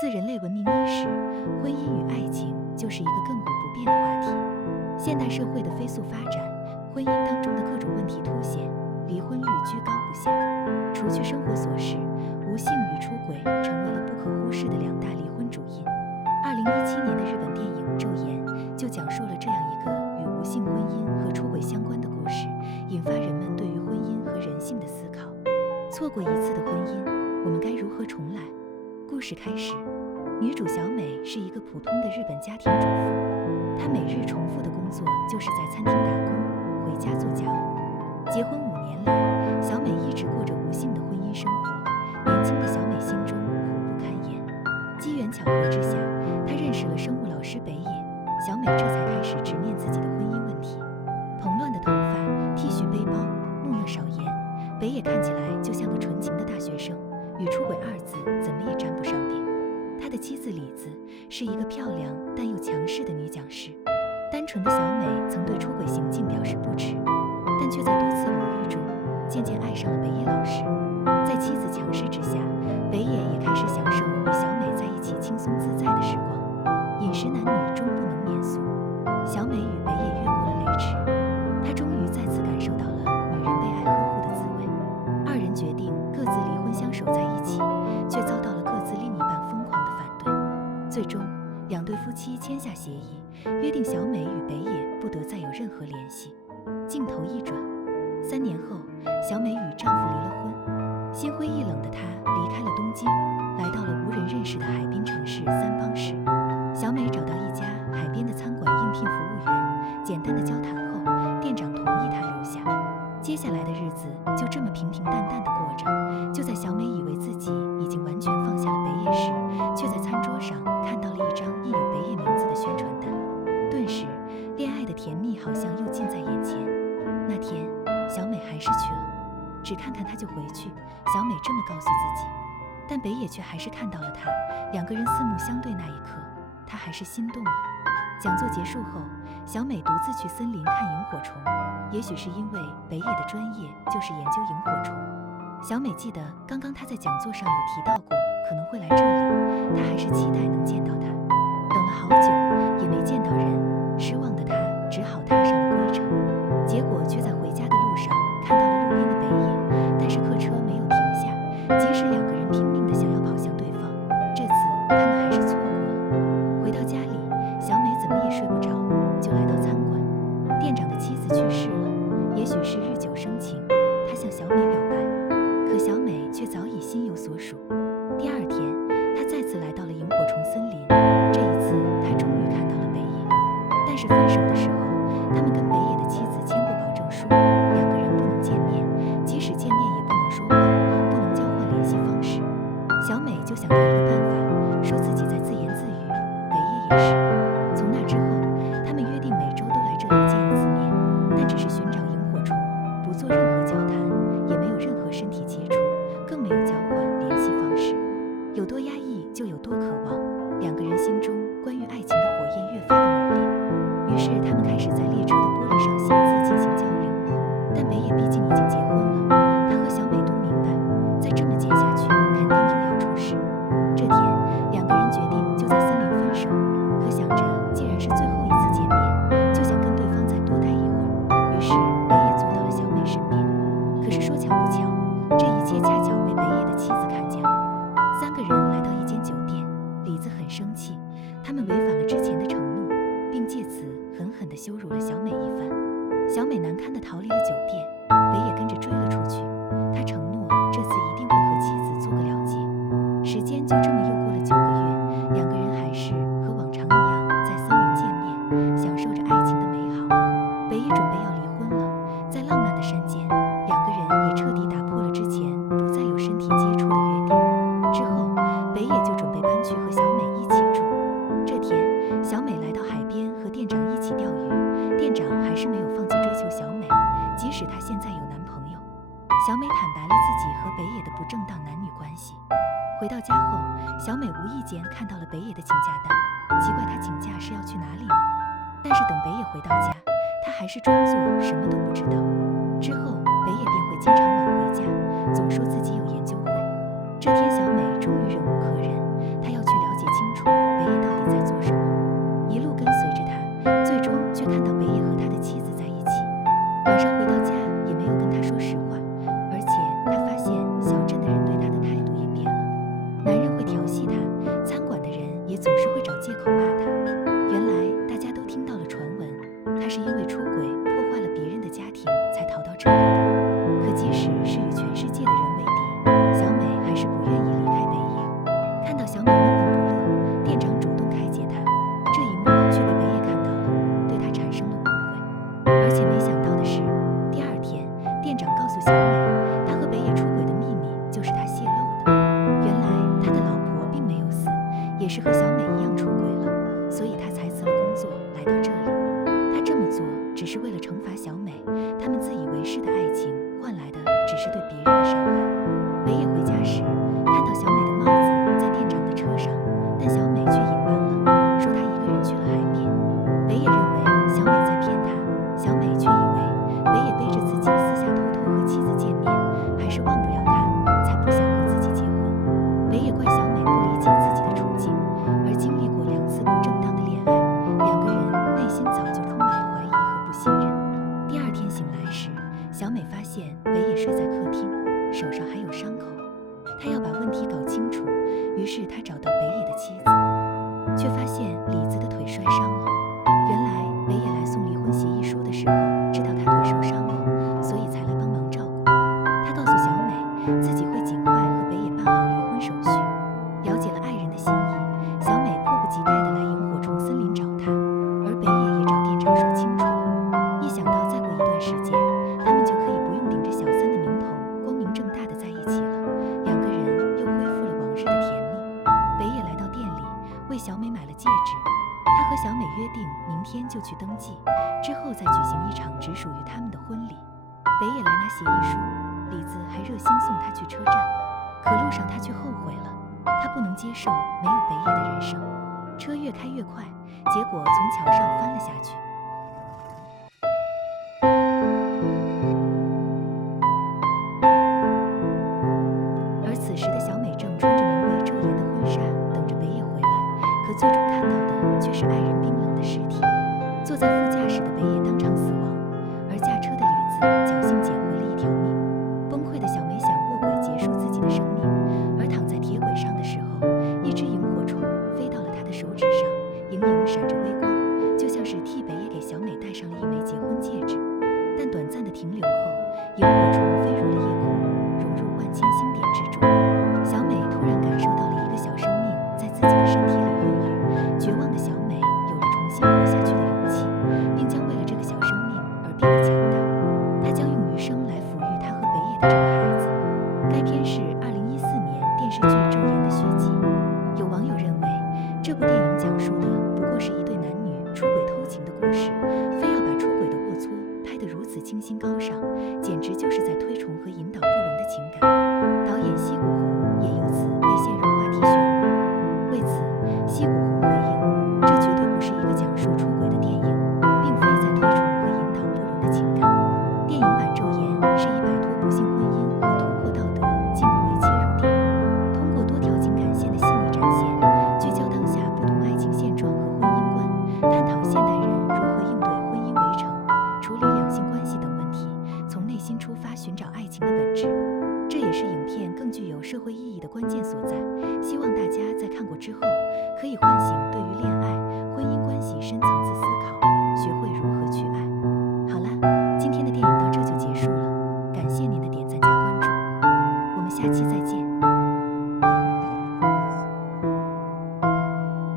自人类文明伊始，婚姻与爱情就是一个亘古不变的话题。现代社会的飞速发展，婚姻当中的各种问题凸显，离婚率居高不下。除去生活琐事，无性与出轨成为了不可忽视的两大离婚主因。2017年的日本电影《昼颜》就讲述了这样一个与无性婚姻和出轨相关的故事，引发人们对于婚姻和人性的思考。错过一次的婚姻，我们该如何重来？故事开始，女主小美是一个普通的日本家庭主妇，她每日重复的工作就是在餐厅打工，回家做家务。结婚5年来，小美一直过着无性的婚姻生活，年轻的小美心中苦不堪言。机缘巧合之下，她认识了生物老师北野，小美这才开始直面自己的婚姻问题。蓬乱的头发，T 恤背包，木讷少言，北野看起来就像个纯情的大学生，与出轨2字怎么也沾不上边。他的妻子李子是一个漂亮但又强势的女讲师。单纯的小美曾对出轨行径表示不耻，但却在多次偶遇中渐渐爱上了北野老师。在妻子强势之下，北野也开始享受与小美在一起轻松自在的时光。饮食男女终不能免俗，小美与北野越过了雷池，她终于再次感受到了女人被爱呵护的滋味。2人决定各自离婚相守在一起，却遭到了各自另一半疯狂的反对。最终2对夫妻签下协议，约定小美与北野不得再有任何联系。镜头一转，3年后，小美与丈夫离了婚，心灰意冷的她离开了东京，来到了无人认识的海滨城市三邦市。小美找到一家海边的餐馆应聘服务员，简单的交谈后，店长同意她留下。接下来的日子就这么平平淡淡的过着。就在小美以为自己已经完全放下了北野时，却在餐桌上看到了一张印有北野名字的宣传单。顿时，恋爱的甜蜜好像又近在眼前。那天，小美还是去了，只看看他就回去，小美这么告诉自己。但北野却还是看到了她，2个人四目相对那一刻，他还是心动了。讲座结束后，小美独自去森林看萤火虫。也许是因为北野的专业就是研究萤火虫，小美记得刚刚她在讲座上有提到过可能会来这里，她还是期待能见到他。等了好久也没见到人，失望的她只好踏上了归程。结果却在回家的路上看到了路边的北野，但是客车没有停下，即使2个人拼命的想要跑向对方，这次他们还是错过了。回到家里，小美怎么也睡不着，就来到餐馆。店长的妻子去世了，也许是日久生情，他向小美表白，可小美却早已心有所属。第2天，她再次来到了萤火虫森林，这一次她终于看到了北野。但是分手的时候，他们跟北野的妻子签过保证书，2个人不能见面，即使见面也不能说话，不能交换联系方式。小美就想到一个办法，说自己在自言自语，北野也是。从那之后，他们约定每周都来这里见1次面，但只是寻找萤火虫，不做任何交谈，也没有任何身体接触，更没有交换联系方式。有多压抑就有多渴望，2个人心中关于爱情的火焰越发的猛烈。于是他们开始在列车的玻璃上写字进行交流。但北野毕竟已经结婚了，他和小美都明白，再这么见下去肯定又要出事。这天，2个人决定就在森林分手，可想着既然是最后一次见面，就想跟对方再多待一会儿。于是北野坐到了小美身边。可是说巧不巧，这一切恰巧被北野的妻子看见了。3个人来到一间酒店，李子很生气，他们违反了之前的承诺，并借此狠狠地羞辱了小美一番。小美难堪地逃离了酒店，北野跟着追了出去。他承诺这次一定会和妻子做个了结。时间就这么又过了9个月，2个人还是和往常一样在森林见面，享受着爱情的美好。北野准备要离婚了，在浪漫的山间，2个人也彻底打破了之前不再有身体接触的约定。之后，北野就准备搬去和小美一起住。这天，小美来到海边和店长一起钓鱼，店长还是没有放弃追求小美，即使她现在有男朋友。小美坦白了自己和北野的不正当男女关系。回到家后，小美无意间看到了北野的请假单，奇怪他请假是要去哪里呢？但是等北野回到家，他还是装作什么都不知道。之后，北野便会经常晚回家，总说自己有研究会。这天，小美终于忍无可忍，她要去了解也是和小美一样出轨了，所以他才辞了工作来到这里。他这么做只是为了惩罚小美，他们自以为是的爱情换来的只是对别人的伤害。北野回家时看到小美的帽子在店长的车上，但小美却隐瞒了，说她一个人去了海边。北野认为小美在骗他，小美却以为北野背着自己私下偷偷和妻子见面，还是忘不了他，才不想和自己结婚。北野怪小美不理解自己的处境，而经历过2次不正当的恋爱，两个人内心早就充满了怀疑和不信任。第2天醒来时，小美发现北野睡在客厅，手上还有伤口。她要把问题搞清楚，于是她找到北野的妻子，却发现李子的腿摔伤了。原来北野来送离婚协议书的时候，知道她腿受伤了，所以才来帮忙照顾。他告诉小美，自己会尽快和北野办好离婚手续。了解了爱人的心意，小美迫不及待地来萤火虫森林找他，而北野也找店长说清楚了。一想到再过一段时间，他们就可以不用顶着小三的名头，光明正大的在一起了，两个人又恢复了往日的甜蜜。北野来到店里，为小美买了戒指。他和小美约定明天就去登记，之后再举行一场只属于他们的婚礼。北野来拿协议书，李子还热心送他去车站，可路上他却后悔了，他不能接受没有北野的人生。车越开越快，结果从桥上翻了下去。而此时的小美正穿着名为昼颜的婚纱，等着北野回来，可最终看到的却是爱人冰冷的尸体。坐在副驾驶的北野当场死亡，而驾车的李子侥幸捡回了一条命。崩溃的小美想卧轨结束自己的生命，而躺在铁轨上的时候，一只萤火虫飞到了她的手指上，莹莹闪着微光，就像是替北野给小美戴上了一枚结婚戒指。但短暂的停留后，萤火虫飞入了夜空，融入万千星点之中。小美突然感受到了一个小生命在自己的身体里孕育，绝望的小美有了重新活下去的勇气，并将为了这个小生命而变得强大。她将用余生来抚育她和北野的这个孩子。该片是2014年电视剧《昼颜》的续集。有网友认为，这部电影讲述的不过是一对男女出轨偷情的故事，非要把出轨的龌龊拍得如此清新高尚，简直就是在推崇和引导不伦的情感。导演西谷宏也由此被陷入话题漩涡。为此，西谷宏回应，这绝对不是一个讲述出轨的电影，并非在推崇和引导不伦的情感。电影版《昼颜》是以摆脱不幸婚姻和突破道德禁锢为切入点，通过多条情感线的细腻展现，聚焦当下不同爱情现状和婚姻观，探讨现代人如何应对婚姻围城、处理两性关系等问题，从内心出发寻找爱情的本质。这也是影片更具有社会意义的关键所在。希望大家在看过之后，可以唤醒对于恋爱、婚姻关系深层次思考，学会如何去爱。好了，今天的电影到这就结束了，感谢您的点赞加关注，我们下期再见。